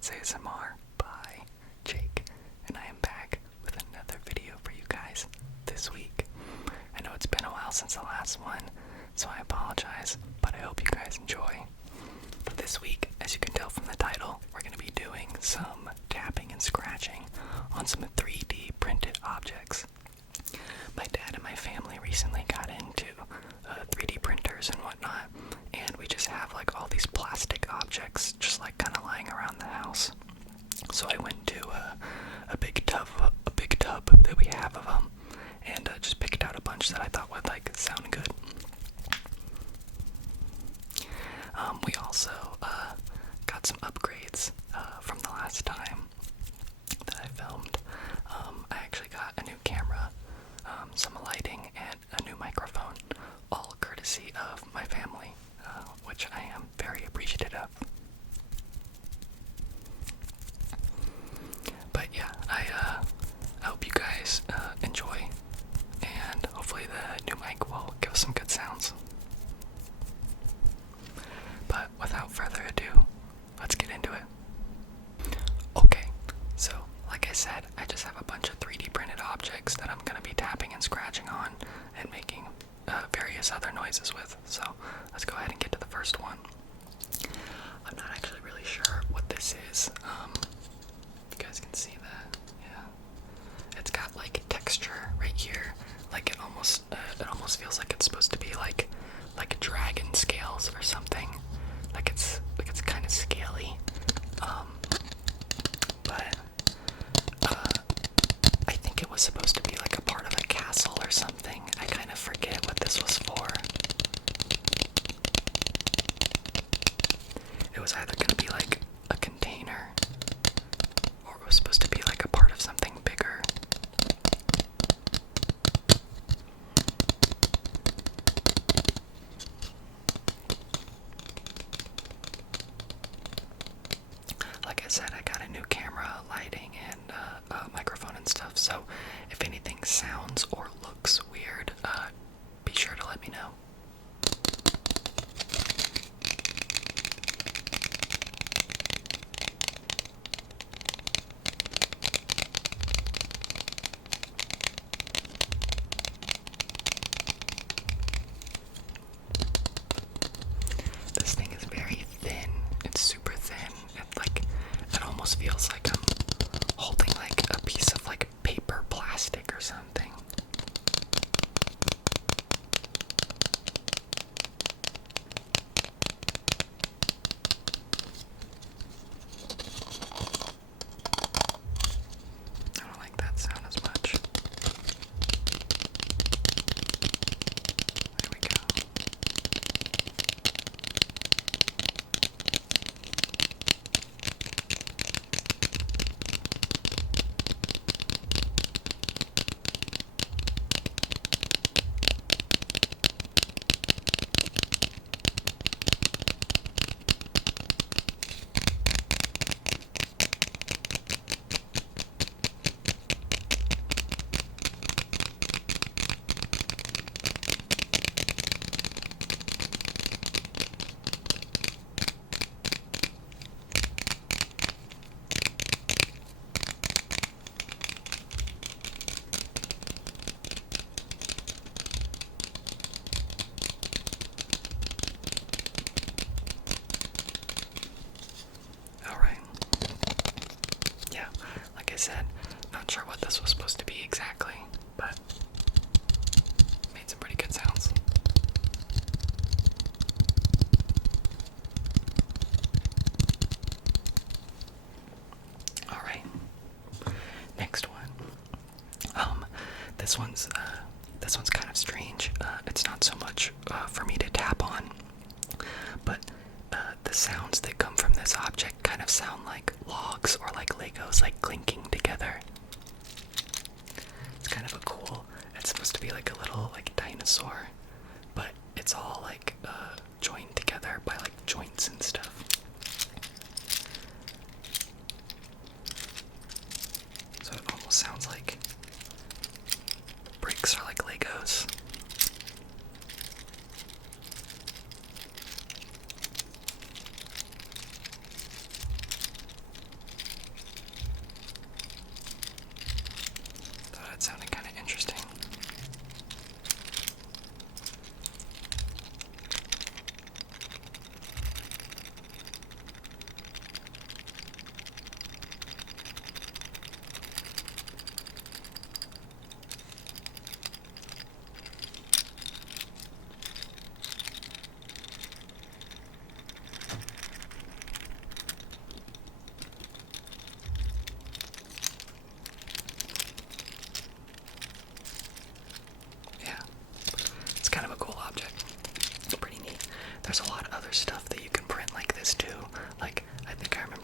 It's ASMR by Jake, and I am back with another video for you guys this week. I know it's been a while since the last one, so I apologize, but I hope you guys enjoy. This week, as you can tell from the title, we're going to be doing some tapping and scratching on some 3D printed objects. My dad and my family recently got into 3D printers and whatnot, and we just have like all these plastic objects just like kind of lying around the house. So I went to a big tub that we have of them, and just picked out a bunch that I thought would like sound good. We also got some upgrades from the last time that I filmed. I actually got a new camera, some lighting, and a new microphone, all courtesy of my family, which I am very appreciative of. But yeah, I hope you guys enjoy, and hopefully the new mic will give us some good sounds. But without further ado, let's get into it. Okay, so like I said, I just have a bunch of 3D printed objects that I'm going to be tapping and scratching on and making various other noises with. So let's go ahead and get to the first one. I'm not actually really sure what this is. You guys can see that. Yeah, it's got like texture right here. Like it almost feels like it's supposed to be like dragon scales or something. Like it's kind of scaly. But I think it was supposed to be like a part of a castle or something. I kind of forget what this was for. It was either going to be like a container, or it was supposed to be like a part of something bigger. Like I said, I got a new camera, lighting, and microphone and stuff, so if anything sounds or looks weird, be sure to let me know. This thing is very thin. It's super thin. It almost feels like I'm holding like a piece of like paper plastic or something. I don't like that sound as much. There we go. Alright. Yeah, like I said, not sure what this was supposed to be exactly, but made some pretty good sounds. Alright. Next one. This one's kind of strange. It's not so much for me to tap on, but the sounds that come from this object kind of sound like logs or like Legos like clinking together. It's kind of it's supposed to be like a little like dinosaur, but it's all like joined together by like joints and stuff. So it almost sounds like bricks are like Legos.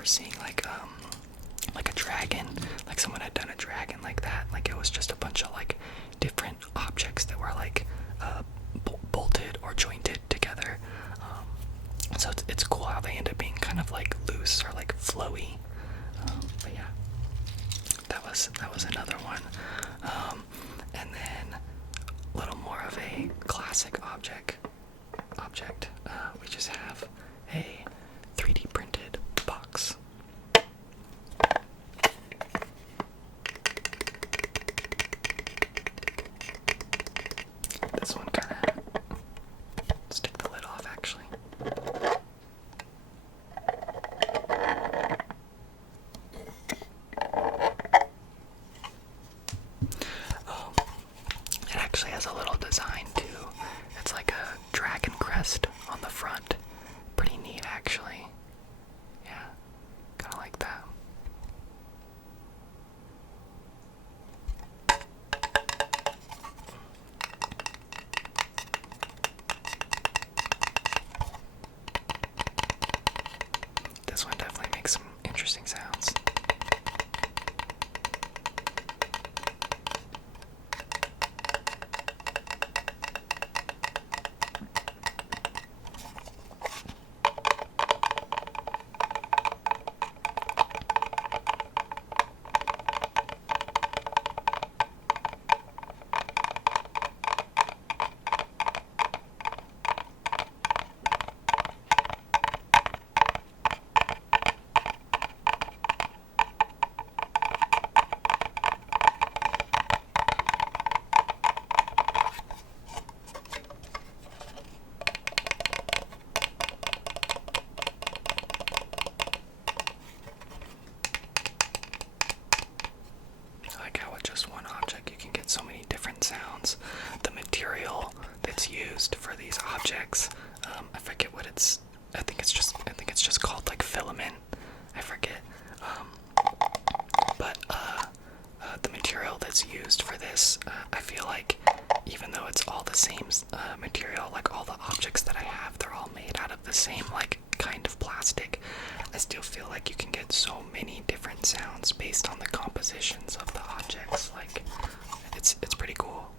seeing like a dragon, like someone had done a dragon like that. Like it was just a bunch of like different objects that were like bolted or jointed together. So it's cool how they end up being kind of like loose or like flowy. But yeah, that was another one. And then a little more of a classic object. We just have a 3D printed box. This one kind of stick the lid off actually. It actually has a little design too. It's like a dragon crest on the front. Pretty neat actually. Yeah, kind of like that. This one definitely makes some interesting sounds. So many different sounds. The material that's used for these objects, I forget what it's. I think it's just called like filament. I forget. But the material that's used for this, I feel like even though it's all the same material, like all the objects that I have, they're all made out of the same like kind of plastic. I still feel like you can get so many different sounds based on the compositions of the objects. Like it's pretty cool.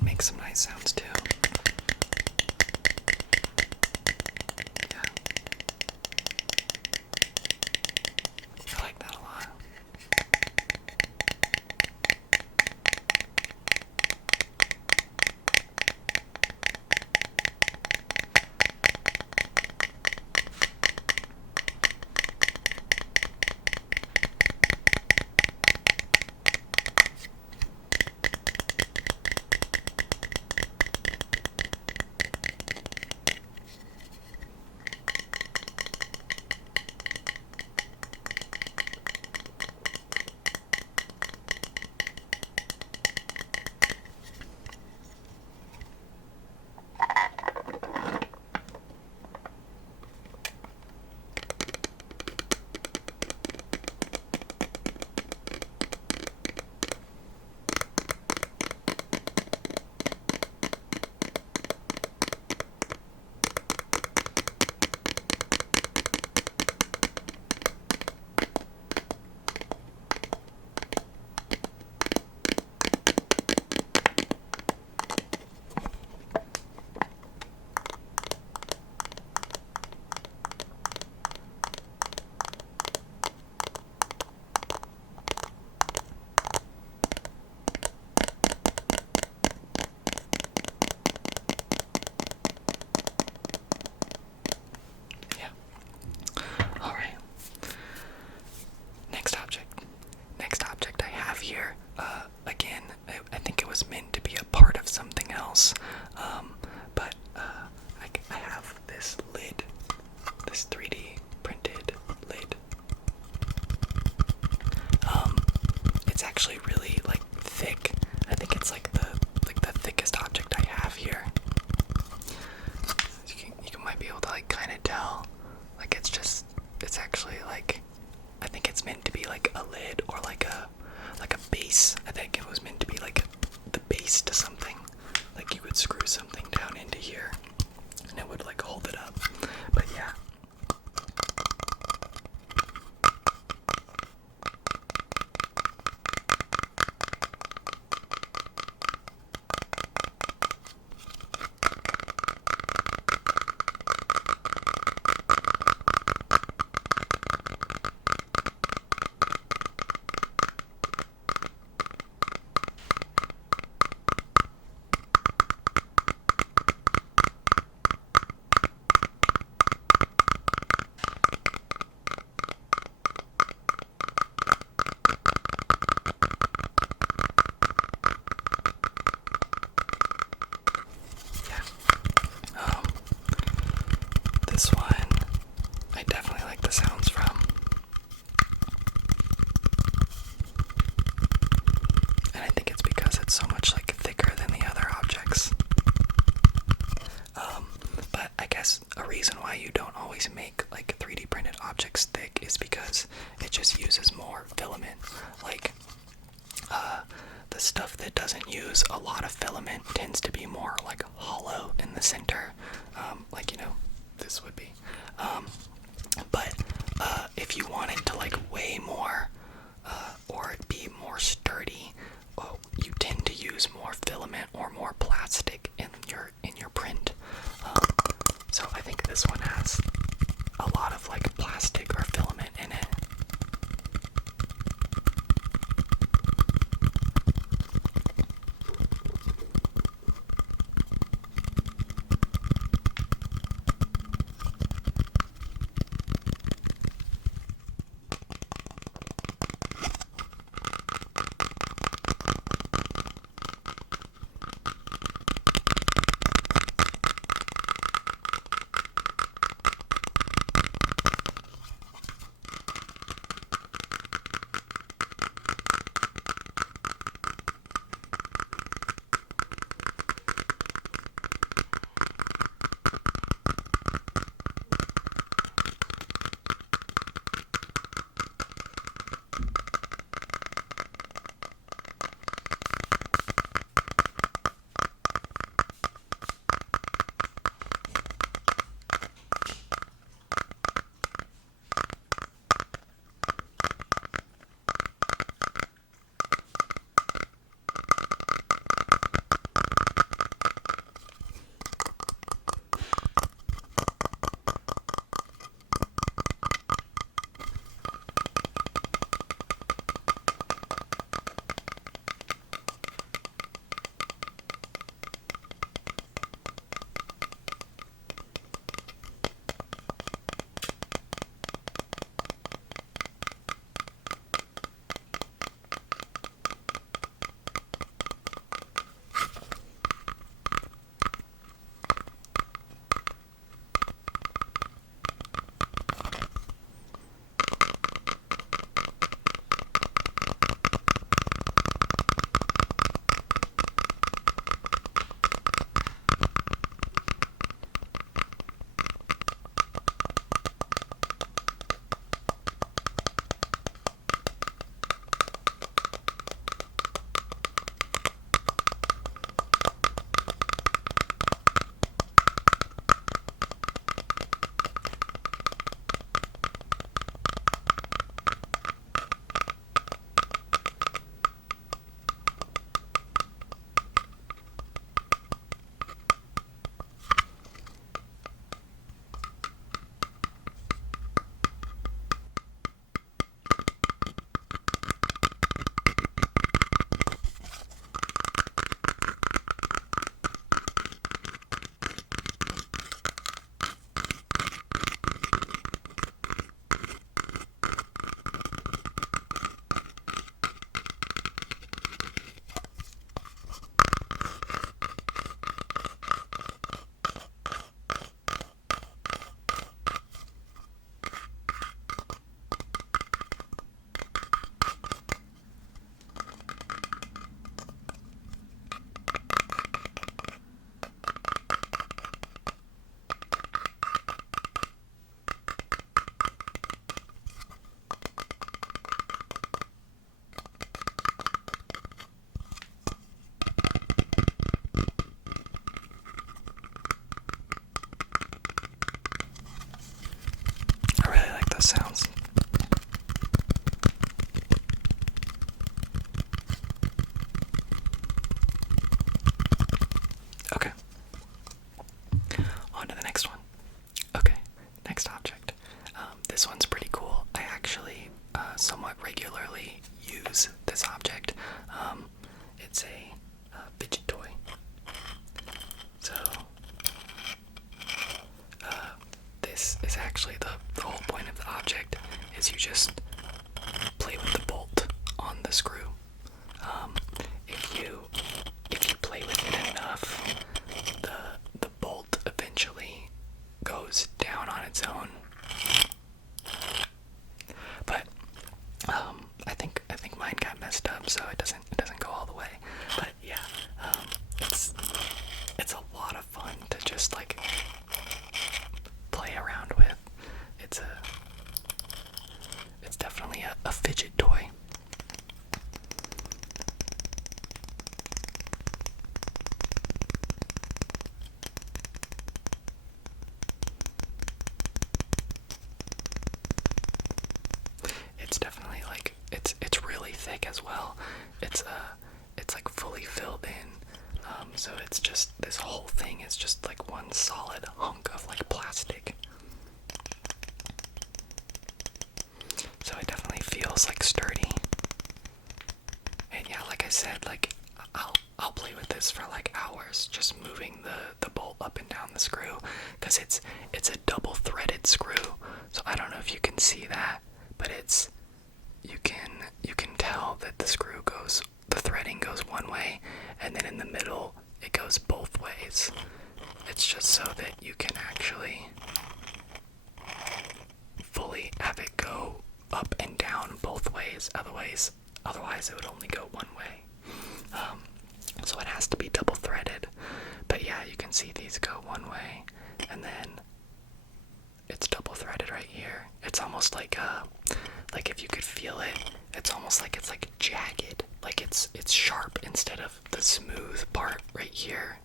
Make some nice sounds too. Yeah. I like that a lot. to something. Like you could screw something down into here and it would like hold it up. But yeah. This one, I definitely like the sounds from. And I think it's because it's so much like thicker than the other objects. But I guess a reason why you don't always make like 3D printed objects thick is because it just uses more filament. Like the stuff that doesn't use a lot of filament tends to be more like hollow in the center, like this would be. But if you wanted to like weigh more or be more sturdy, well, you tend to use more filament or more plastic in your print. So I think this one has a lot of like plastic or filament in it. So it's just, this whole thing is just like one solid hunk of like plastic. So it definitely feels like sturdy. And yeah, like I said, like I'll play with this for like hours, just moving the bolt up and down the screw, because it's a double threaded screw. So I don't know if you can see that, but you can tell that the threading goes one way, and then in the middle it goes both ways. It's just so that you can actually fully have it go up and down both ways. Otherwise it would only go one way. So it has to be double threaded. But yeah, you can see these go one way, and then it's double threaded right here. It's almost like if you could feel it, it's almost like it's like jagged. Like it's sharp instead of the smooth part right here.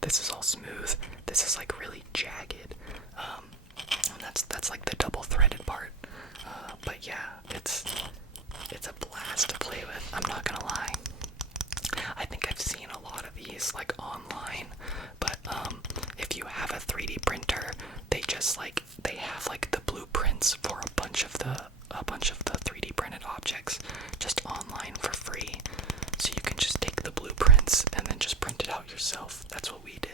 This is all smooth. This is like really jagged. And that's like the double threaded part. But yeah, it's a blast to play with. I'm not gonna lie. I think I've seen a lot of these like online, but if you have a 3D printer, they have like the blueprints for a bunch of the 3D printed objects just online for free. So you can just take the blueprints and then just print it out yourself. That's what we did.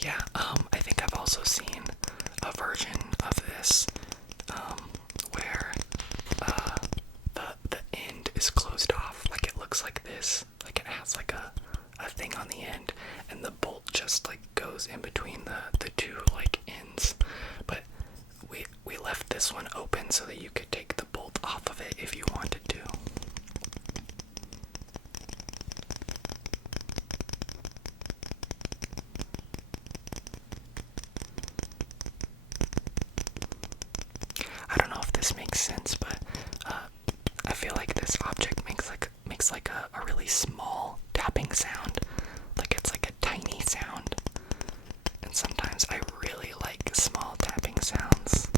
Yeah, I think I've also seen a version of this where the end is closed off, like it looks like this, like it has like a thing on the end, and the bolt just like goes in between the two like ends. But we left this one open so that you could take the bolt off of it if you wanted to. I don't know if this makes sense, but I feel like this object makes like a really small tapping sound. Like it's like a tiny sound. And sometimes I really like small tapping sounds.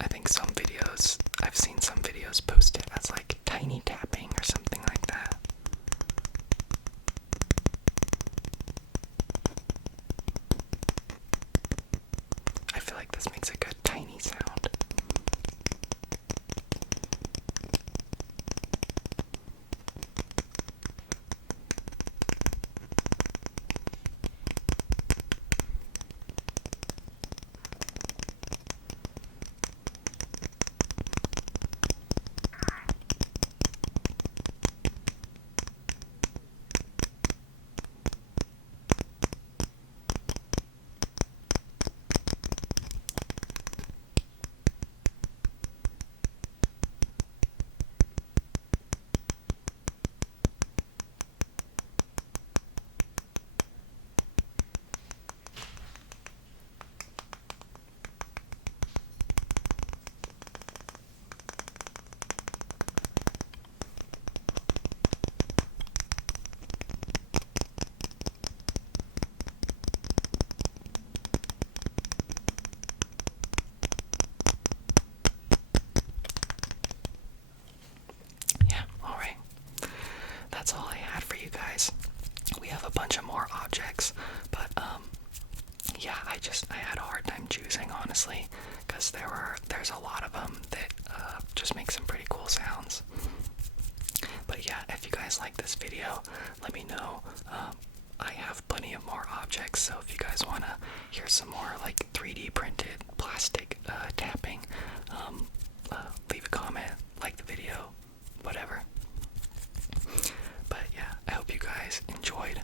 I think I've seen some videos post it as like tiny tapping or something like that. I feel like this makes a good tiny sound. That's all I had for you guys. We have a bunch of more objects, but yeah, I had a hard time choosing, honestly, because there's a lot of them that just make some pretty cool sounds. But yeah, if you guys like this video, let me know. I have plenty of more objects, so if you guys want to hear some more like 3D printed plastic tapping, leave a comment, like the video, whatever. But yeah, I hope you guys enjoyed,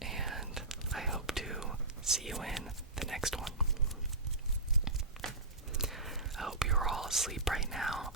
and I hope to see you in the next one. I hope you're all asleep right now,